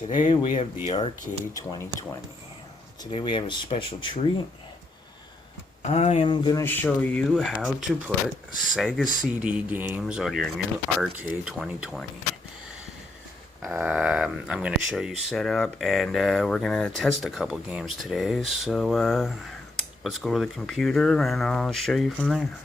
Today we have the Rk2020. Today we have a special treat. I am going to show you how to put Sega CD games on your new Rk2020. I'm going to show you setup, and we're going to test a couple games today. So let's go to the computer and I'll show you from there.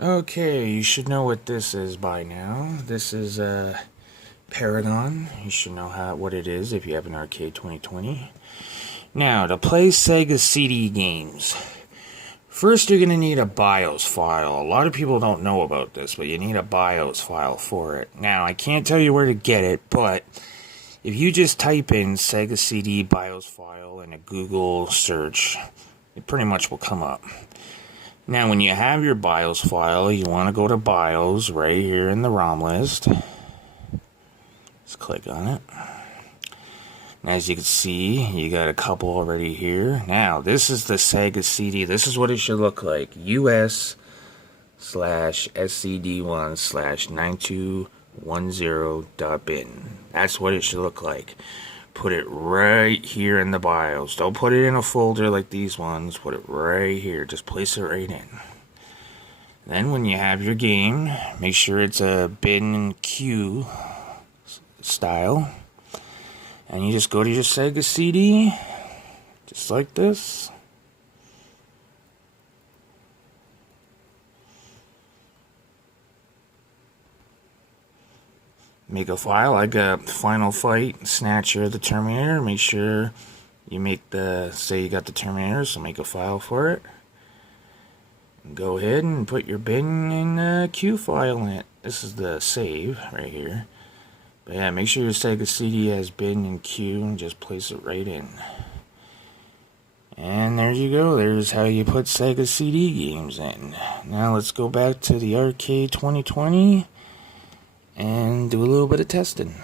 Okay, you should know what this is by now. This is Paragon. You should know what it is if you have an Rk2020. Now, to play Sega CD games, first you're going to need a BIOS file. A lot of people don't know about this, but you need a BIOS file for it. Now, I can't tell you where to get it, but if you just type in Sega CD BIOS file in a Google search, it pretty much will come up. Now, when you have your BIOS file, you want to go to BIOS right here in the ROM list. Just click on it. And as you can see, you got a couple already here. Now, this is the Sega CD. This is what it should look like. US/SCD1/9210.bin. That's what it should look like. Put it right here in the BIOS. Don't put it in a folder like these ones. Put it right here. Just place it right in. Then when you have your game, make sure it's a bin and queue style. And you just go to your Sega CD. Just like this. Make a file. I got Final Fight, Snatcher, the Terminator. Make sure you make say you got the Terminator, so make a file for it. Go ahead and put your bin and queue file in it. This is the save right here. But yeah, make sure your Sega CD has bin and queue and just place it right in. And there you go. There's how you put Sega CD games in. Now let's go back to the Rk2020. And do a little bit of testing.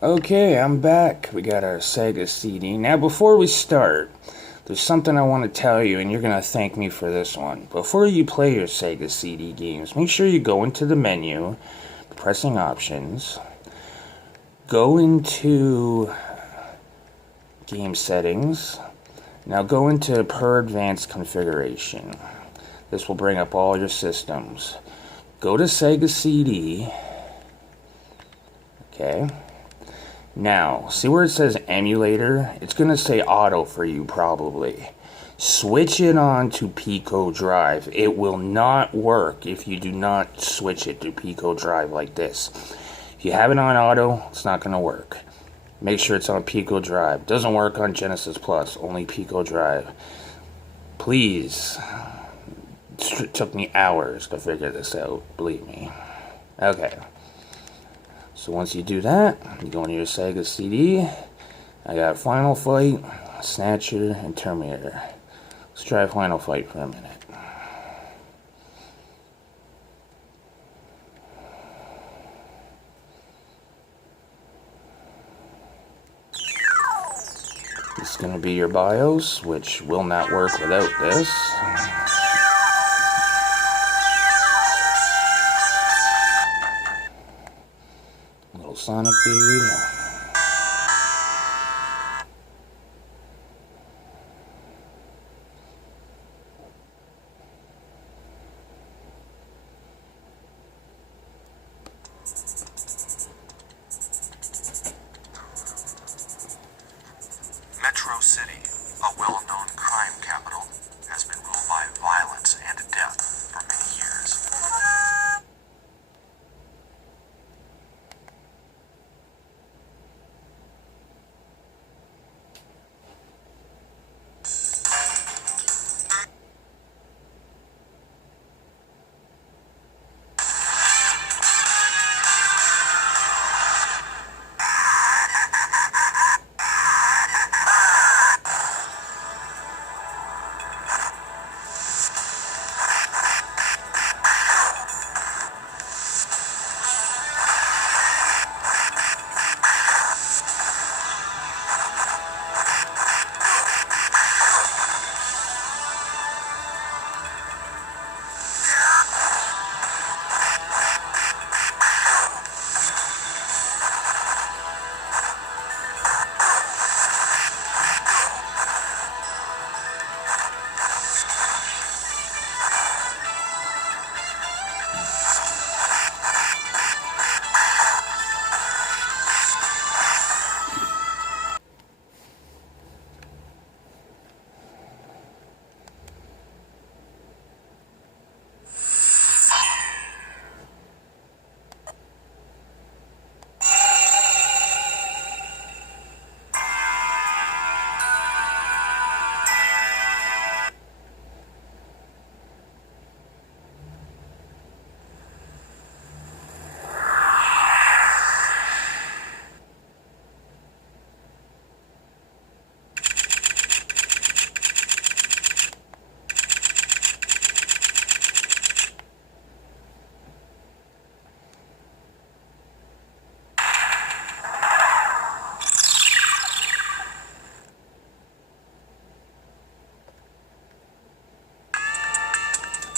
Okay, I'm back. We got our Sega CD. Now, before we start, there's something I want to tell you, and you're going to thank me for this one. Before you play your Sega CD games, make sure you go into the menu, pressing options, go into game settings. Now go into per advanced configuration. This will bring up all your systems. Go to Sega CD. Okay. Now, see where it says emulator? It's going to say auto for you probably. Switch it on to Pico Drive. It will not work if you do not switch it to Pico Drive like this. If you have it on auto, it's not going to work. Make sure it's on Pico Drive. Doesn't work on Genesis Plus, only Pico Drive. Please. It took me hours to figure this out, believe me. Okay. So once you do that, you go into your Sega CD. I got Final Fight, Snatcher, and Terminator. Let's try Final Fight for a minute. This is going to be your BIOS, which will not work without this. Little Sonic Baby. Metro City, a well-known crime capital, has been ruled by violence and death for many years.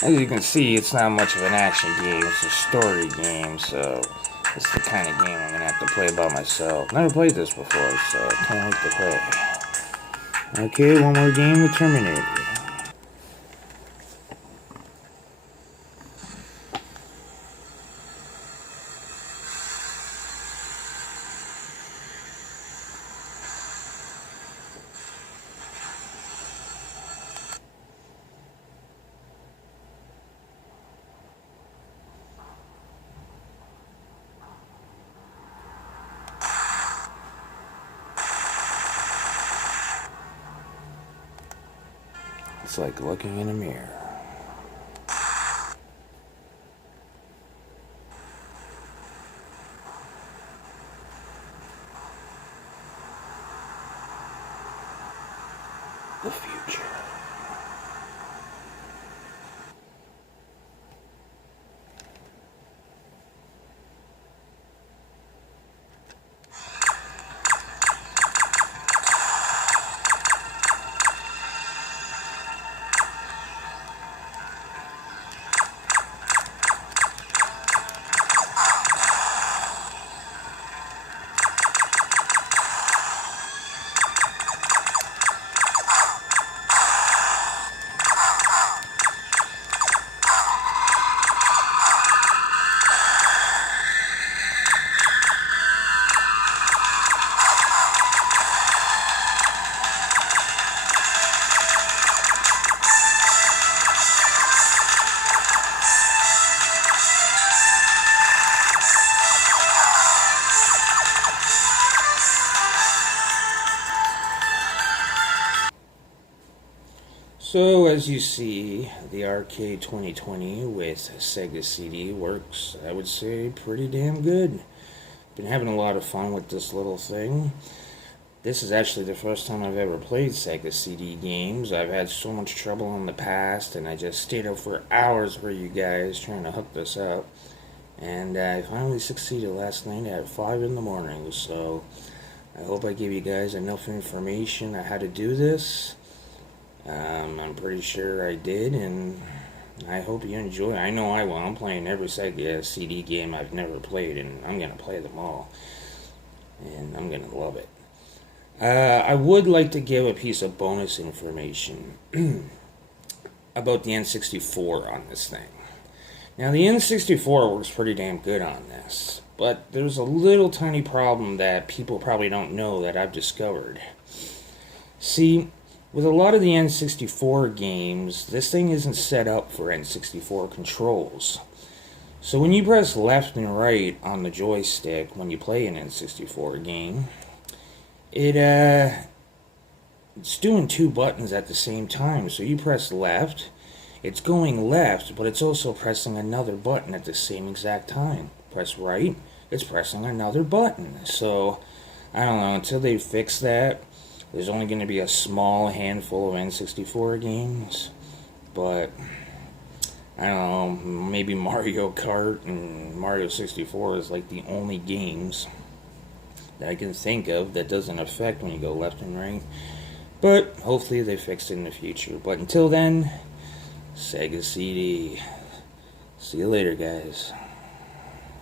As you can see, it's not much of an action game, it's a story game, so it's the kind of game I'm going to have to play by myself. Never played this before, so I can't wait to play. Okay, one more game to terminate. It's like looking in a mirror. The future. So, as you see, the Rk2020 with Sega CD works, I would say, pretty damn good. Been having a lot of fun with this little thing. This is actually the first time I've ever played Sega CD games. I've had so much trouble in the past, and I just stayed up for hours for you guys trying to hook this up. And I finally succeeded last night at 5 in the morning, so I hope I gave you guys enough information on how to do this. I'm pretty sure I did, and I hope you enjoy. I know I will. I'm playing every Sega CD game I've never played, and I'm going to play them all. And I'm going to love it. I would like to give a piece of bonus information about the N64 on this thing. Now, the N64 works pretty damn good on this, but there's a little tiny problem that people probably don't know that I've discovered. See, with a lot of the N64 games, this thing isn't set up for N64 controls. So when you press left and right on the joystick when you play an N64 game, it's doing two buttons at the same time. So you press left, it's going left, but it's also pressing another button at the same exact time. Press right, it's pressing another button. So, I don't know, until they fix that, there's only going to be a small handful of N64 games, but I don't know, maybe Mario Kart and Mario 64 is like the only games that I can think of that doesn't affect when you go left and right, but hopefully they fix it in the future. But until then, Sega CD. See you later, guys.